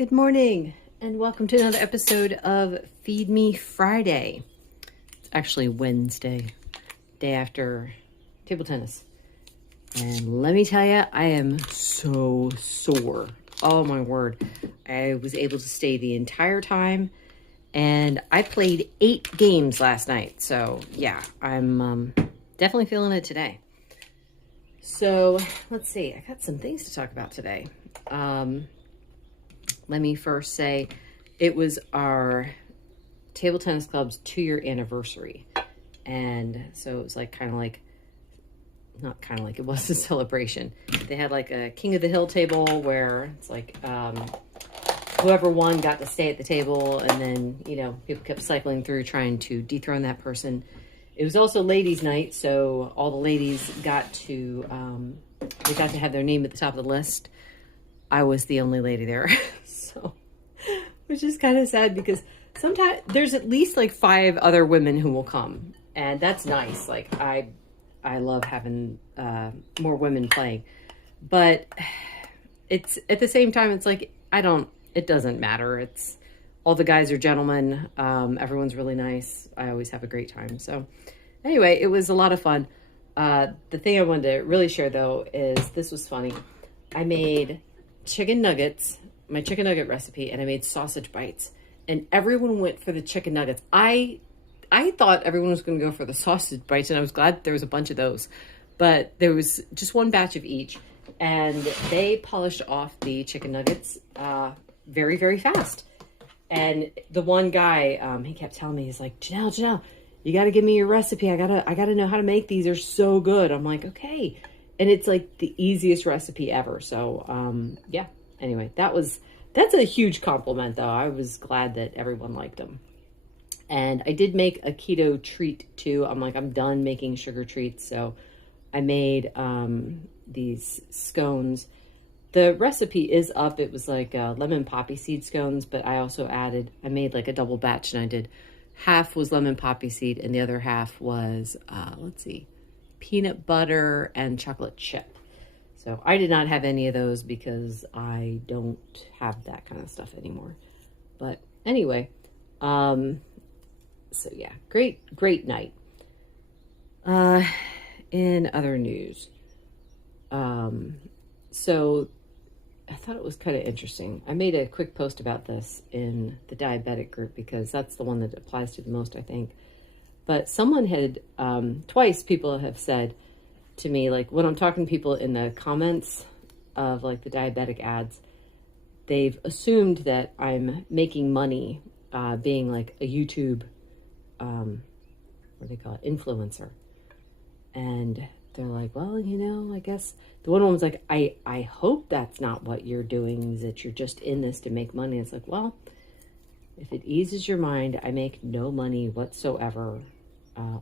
Good morning and welcome to another episode of Feed Me Friday. It's actually Wednesday, day after table tennis. And let me tell you, I am so sore. Oh my word. I was able to stay the entire time and I played 8 games last night. So yeah, I'm definitely feeling it today. So let's see, I got some things to talk about today. Let me first say it was our table tennis club's 2-year anniversary. And so it was like not kind of like, it was a celebration. They had like a King of the Hill table where it's like whoever won got to stay at the table. And then, you know, people kept cycling through trying to dethrone that person. It was also ladies' night. So all the ladies got to have their name at the top of the list. I was the only lady there. So, which is kind of sad because sometimes there's at least like 5 other women who will come. And that's nice. Like I love having more women playing. But it's at the same time, it's like, it doesn't matter. It's all the guys are gentlemen. Everyone's really nice. I always have a great time. So anyway, it was a lot of fun. The thing I wanted to really share though is this was funny. I made chicken nuggets, my chicken nugget recipe, and I made sausage bites, and everyone went for the chicken nuggets. I thought everyone was going to go for the sausage bites, and I was glad there was a bunch of those, but there was just one batch of each, and they polished off the chicken nuggets very, very fast. And the one guy, he kept telling me, he's like, Janelle, you got to give me your recipe. I gotta know how to make these. They're so good. I'm like, okay. And it's like the easiest recipe ever. So, yeah. Anyway, that's a huge compliment though. I was glad that everyone liked them. And I did make a keto treat too. I'm done making sugar treats. So I made, these scones. The recipe is up. It was like lemon poppy seed scones, but I made like a double batch, and I did half was lemon poppy seed and the other half was, peanut butter and chocolate chip. So I did not have any of those because I don't have that kind of stuff anymore. But anyway, so yeah, great night. In other news, so I thought it was kind of interesting. I made a quick post about this in the diabetic group because that's the one that applies to the most, I think. But someone had, twice people have said to me, like when I'm talking to people in the comments of like the diabetic ads, they've assumed that I'm making money being like a YouTube, what do they call it, influencer. And they're like, well, you know, I guess the one was like, I hope that's not what you're doing, is that you're just in this to make money. It's like, well, if it eases your mind, I make no money whatsoever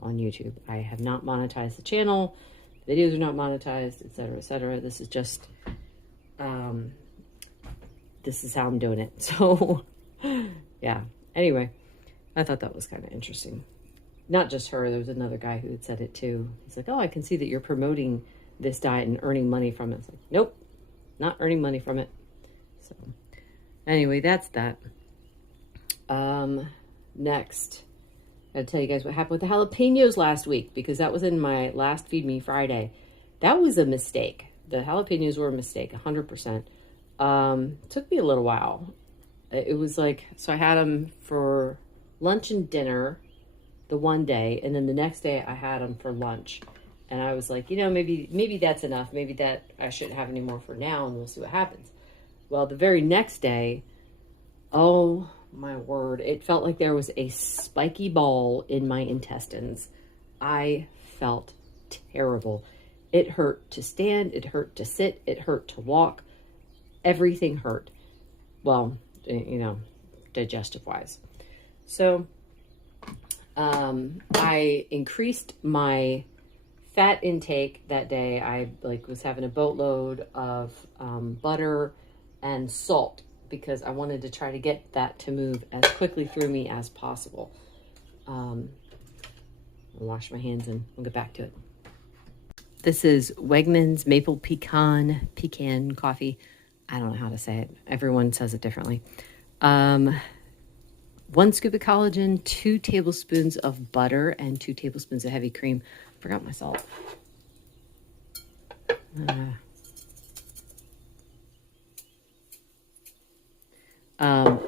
on YouTube. I have not monetized the channel. Videos are not monetized, etc., etc. This is just, this is how I'm doing it. So, yeah. Anyway, I thought that was kind of interesting. Not just her. There was another guy who had said it too. He's like, oh, I can see that you're promoting this diet and earning money from it. It's like, nope, not earning money from it. So, anyway, that's that. Next, I gotta tell you guys what happened with the jalapenos last week, because that was in my last Feed Me Friday. That was a mistake. The jalapenos were a mistake, 100%. Took me a little while. It was like, so I had them for lunch and dinner the one day, and then the next day I had them for lunch. And I was like, you know, maybe that's enough. Maybe that I shouldn't have any more for now, and we'll see what happens. Well, the very next day, oh my word, it felt like there was a spiky ball in my intestines. I felt terrible. It hurt to stand, it hurt to sit, it hurt to walk. Everything hurt. Well, you know, digestive wise. So I increased my fat intake that day. I was having a boatload of butter and salt because I wanted to try to get that to move as quickly through me as possible. I'll wash my hands and we'll get back to it. This is Wegmans Maple Pecan coffee. I don't know how to say it. Everyone says it differently. 1 scoop of collagen, 2 tablespoons of butter, and 2 tablespoons of heavy cream. I forgot my salt.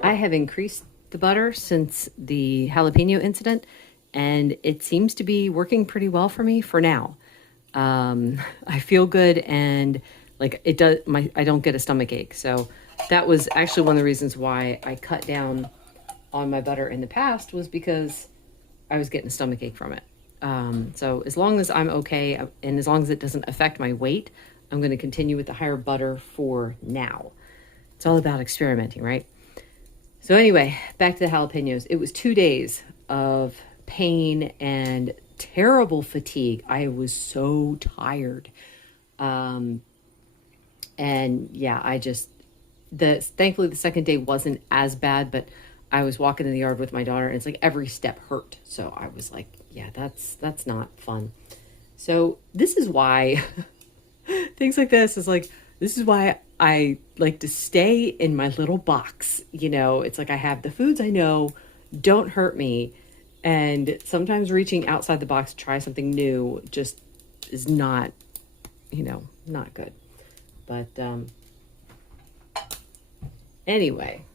I have increased the butter since the jalapeno incident, and it seems to be working pretty well for me for now. I feel good, and like it does, I don't get a stomach ache. So that was actually one of the reasons why I cut down on my butter in the past, was because I was getting a stomach ache from it. So as long as I'm okay, and as long as it doesn't affect my weight, I'm going to continue with the higher butter for now. It's all about experimenting, right? So anyway, back to the jalapenos. It was 2 days of pain and terrible fatigue. I was so tired. And yeah, thankfully the second day wasn't as bad, but I was walking in the yard with my daughter, and it's like every step hurt. So I was like, yeah, that's not fun. So this is why things like this is why I like to stay in my little box. It's like I have the foods I know don't hurt me. And sometimes reaching outside the box to try something new just is not, not good. But anyway,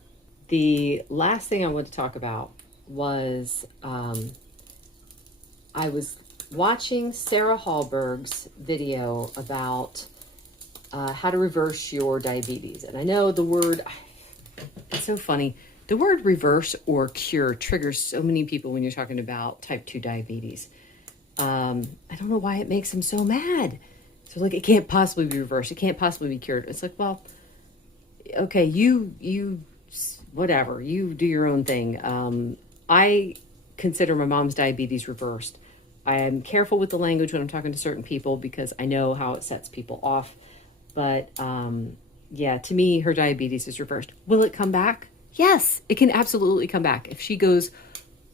the last thing I want to talk about was I was watching Sarah Hallberg's video about how to reverse your diabetes. And I know the word, it's so funny. The word reverse or cure triggers so many people when you're talking about type 2 diabetes. I don't know why it makes them so mad. So like, it can't possibly be reversed. It can't possibly be cured. It's like, well, okay, you, whatever, you do your own thing. I consider my mom's diabetes reversed. I am careful with the language when I'm talking to certain people because I know how it sets people off. But yeah, to me, her diabetes is reversed. Will it come back? Yes, it can absolutely come back. If she goes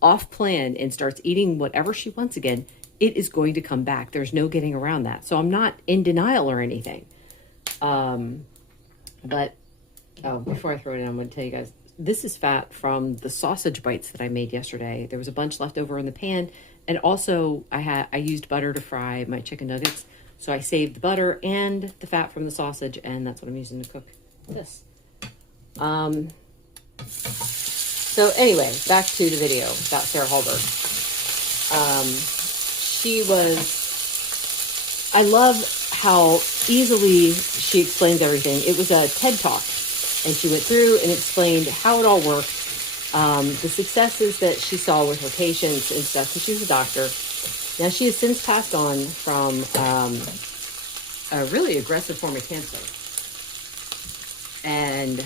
off plan and starts eating whatever she wants again, it is going to come back. There's no getting around that. So I'm not in denial or anything. But before I throw it in, I'm going to tell you guys, this is fat from the sausage bites that I made yesterday. There was a bunch left over in the pan. And also I used butter to fry my chicken nuggets. So I saved the butter and the fat from the sausage, and that's what I'm using to cook this. So anyway, back to the video about Sarah Hallberg. I love how easily she explains everything. It was a TED Talk, and she went through and explained how it all worked, the successes that she saw with her patients and stuff, because she was a doctor. Now, she has since passed on from a really aggressive form of cancer. And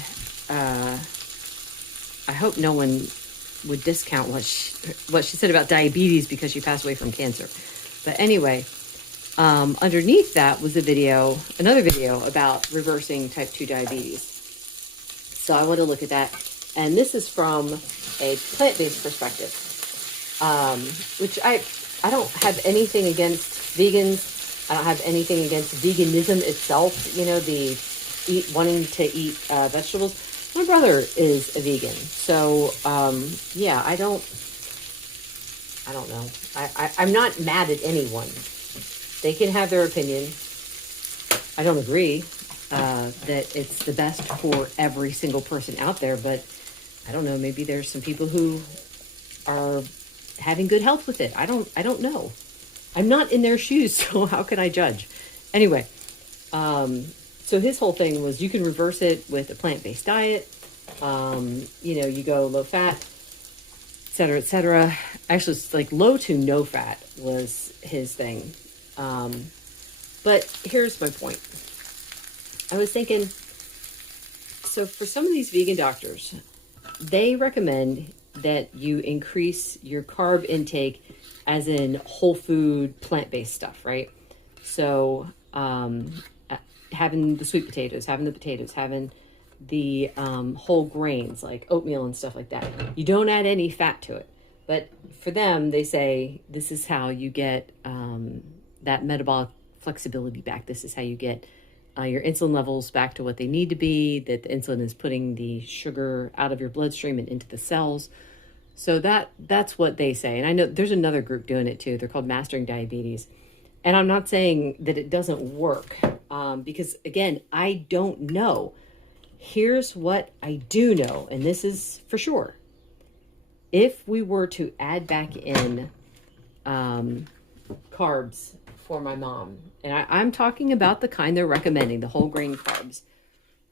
I hope no one would discount what she said about diabetes because she passed away from cancer. But anyway, underneath that was another video about reversing type 2 diabetes. So I want to look at that. And this is from a plant-based perspective, which I don't have anything against vegans. I don't have anything against veganism itself, wanting to eat vegetables. My brother is a vegan. So, yeah, I don't know. I'm not mad at anyone. They can have their opinion. I don't agree that it's the best for every single person out there, but I don't know. Maybe there's some people who are having good health with it. I don't know. I'm not in their shoes, so how can I judge? Anyway, so his whole thing was you can reverse it with a plant-based diet. You go low fat, et cetera, et cetera. Actually, it's like low to no fat was his thing. But here's my point. I was thinking, so for some of these vegan doctors, they recommend that you increase your carb intake as in whole food, plant-based stuff, right? So having the sweet potatoes, having the potatoes, having the whole grains like oatmeal and stuff like that. You don't add any fat to it. But for them, they say this is how you get that metabolic flexibility back. This is how you get your insulin levels back to what they need to be, that the insulin is putting the sugar out of your bloodstream and into the cells. So that's what they say. And I know there's another group doing it too. They're called Mastering Diabetes. And I'm not saying that it doesn't work, because again, I don't know. Here's what I do know, and this is for sure. If we were to add back in carbs for my mom, and I'm talking about the kind they're recommending, the whole grain carbs,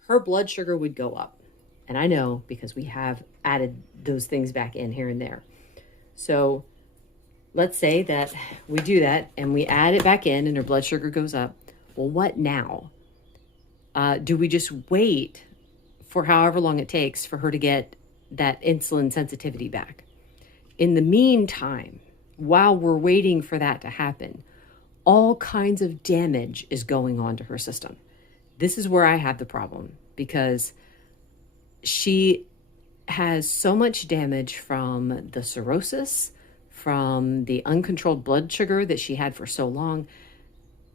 her blood sugar would go up. And I know because we have added those things back in here and there. So let's say that we do that and we add it back in and her blood sugar goes up. Well, what now? Do we just wait for however long it takes for her to get that insulin sensitivity back? In the meantime, while we're waiting for that to happen, all kinds of damage is going on to her system. This is where I have the problem, because she has so much damage from the cirrhosis, from the uncontrolled blood sugar that she had for so long.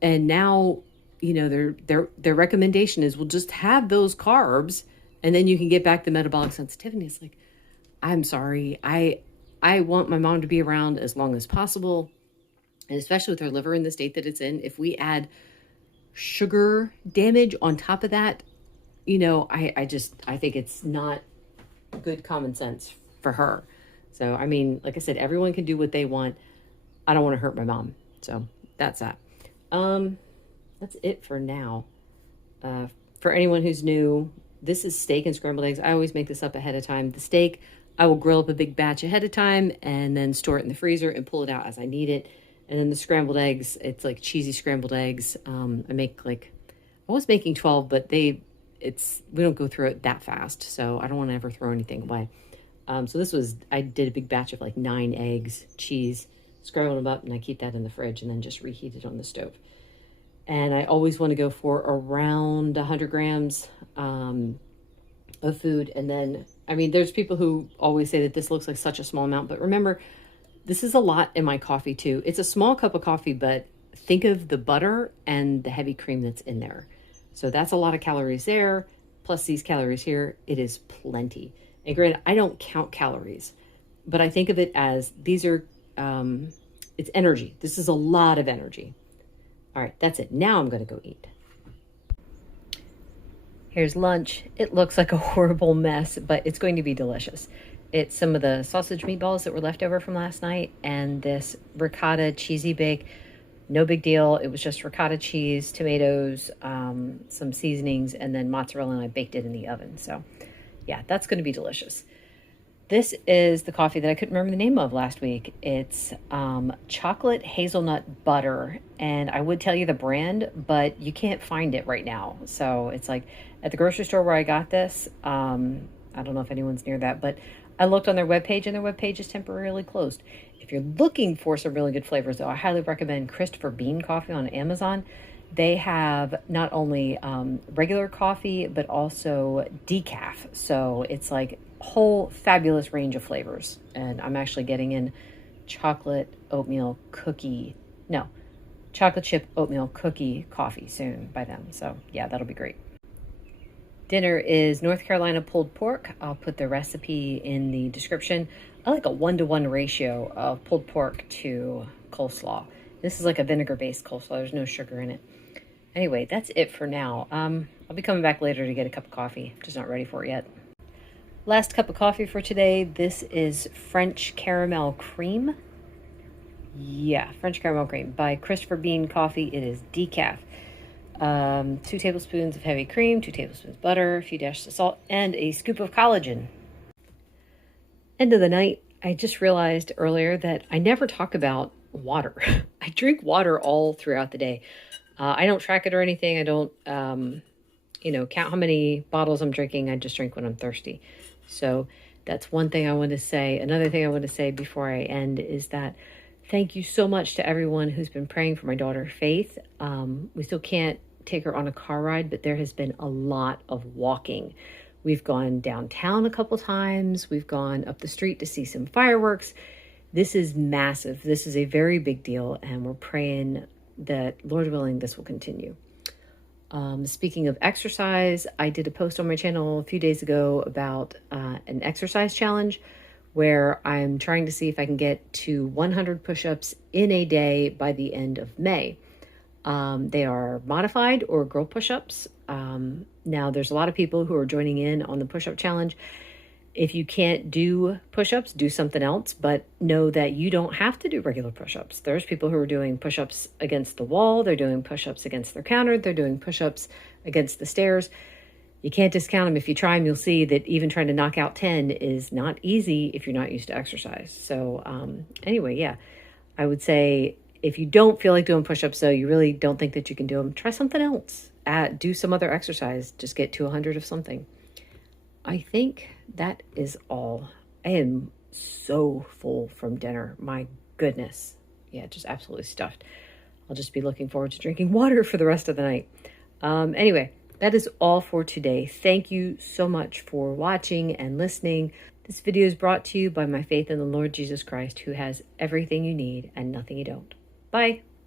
And now, you know, their recommendation is, we'll just have those carbs and then you can get back the metabolic sensitivity. It's like, I'm sorry. I want my mom to be around as long as possible. And especially with her liver in the state that it's in, if we add sugar damage on top of that, you know, I think it's not good common sense for her. So, I mean, like I said, everyone can do what they want. I don't want to hurt my mom. So that's that. That's it for now. For anyone who's new, this is steak and scrambled eggs. I always make this up ahead of time. The steak, I will grill up a big batch ahead of time and then store it in the freezer and pull it out as I need it. And then the scrambled eggs, it's like cheesy scrambled eggs. I make I was making 12, but we don't go through it that fast. So I don't want to ever throw anything away. So I did a big batch of 9 eggs, cheese, scramble them up, and I keep that in the fridge and then just reheat it on the stove. And I always want to go for around 100 grams of food. And then, I mean, there's people who always say that this looks like such a small amount, but remember, this is a lot in my coffee too. It's a small cup of coffee, but think of the butter and the heavy cream that's in there. So that's a lot of calories there, plus these calories here. It is plenty. And granted, I don't count calories, but I think of it as these are, it's energy. This is a lot of energy. All right, that's it. Now I'm going to go eat. Here's lunch. It looks like a horrible mess, but it's going to be delicious. It's some of the sausage meatballs that were left over from last night and this ricotta cheesy bake. No big deal. It was just ricotta cheese, tomatoes, some seasonings, and then mozzarella, and I baked it in the oven. So yeah, that's going to be delicious. This is the coffee that I couldn't remember the name of last week. It's chocolate hazelnut butter. And I would tell you the brand, but you can't find it right now. So it's like at the grocery store where I got this. I don't know if anyone's near that, but I looked on their webpage and their webpage is temporarily closed. If you're looking for some really good flavors, though, I highly recommend Christopher Bean Coffee on Amazon. They have not only regular coffee, but also decaf. So it's like a whole fabulous range of flavors. And I'm actually getting in chocolate chip oatmeal cookie coffee soon by them. So yeah, that'll be great. Dinner is North Carolina pulled pork. I'll put the recipe in the description. I like a 1-to-1 ratio of pulled pork to coleslaw. This is like a vinegar-based coleslaw. There's no sugar in it. Anyway, that's it for now. I'll be coming back later to get a cup of coffee. Just not ready for it yet. Last cup of coffee for today. This is French Caramel Cream. Yeah, French Caramel Cream by Christopher Bean Coffee. It is decaf. 2 tablespoons of heavy cream, 2 tablespoons butter, a few dashes of salt, and a scoop of collagen. End of the night, I just realized earlier that I never talk about water. I drink water all throughout the day. I don't track it or anything. I don't, count how many bottles I'm drinking. I just drink when I'm thirsty. So that's one thing I want to say. Another thing I want to say before I end is that thank you so much to everyone who's been praying for my daughter, Faith. We still can't take her on a car ride, but there has been a lot of walking. We've gone downtown a couple times. We've gone up the street to see some fireworks. This is massive. This is a very big deal, and we're praying that, Lord willing, this will continue. Speaking of exercise, I did a post on my channel a few days ago about an exercise challenge where I'm trying to see if I can get to 100 push-ups in a day by the end of May. They are modified or girl push-ups. Now, there's a lot of people who are joining in on the push-up challenge. If you can't do push-ups, do something else, but know that you don't have to do regular push-ups. There's people who are doing push-ups against the wall. They're doing push-ups against their counter. They're doing push-ups against the stairs. You can't discount them. If you try them, you'll see that even trying to knock out 10 is not easy if you're not used to exercise. So anyway, yeah, I would say if you don't feel like doing push-ups, though, you really don't think that you can do them, try something else. Do some other exercise. Just get to 100 of something. I think that is all. I am so full from dinner. My goodness. Yeah, just absolutely stuffed. I'll just be looking forward to drinking water for the rest of the night. Anyway, that is all for today. Thank you so much for watching and listening. This video is brought to you by my faith in the Lord Jesus Christ, who has everything you need and nothing you don't. Bye.